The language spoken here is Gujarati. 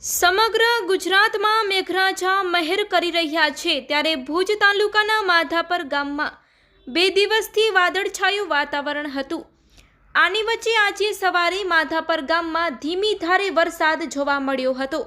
સમગ્ર ગુજરાતમાં મેઘરાજા મહેર કરી રહ્યા છે ત્યારે ભુજ તાલુકાના માધાપર ગામમાં 2 દિવસથી વાદળછાયું વાતાવરણ હતું। આની વચ્ચે આજે સવારે માધાપર ગામમાં ધીમી ધારે વરસાદ જોવા મળ્યો હતો।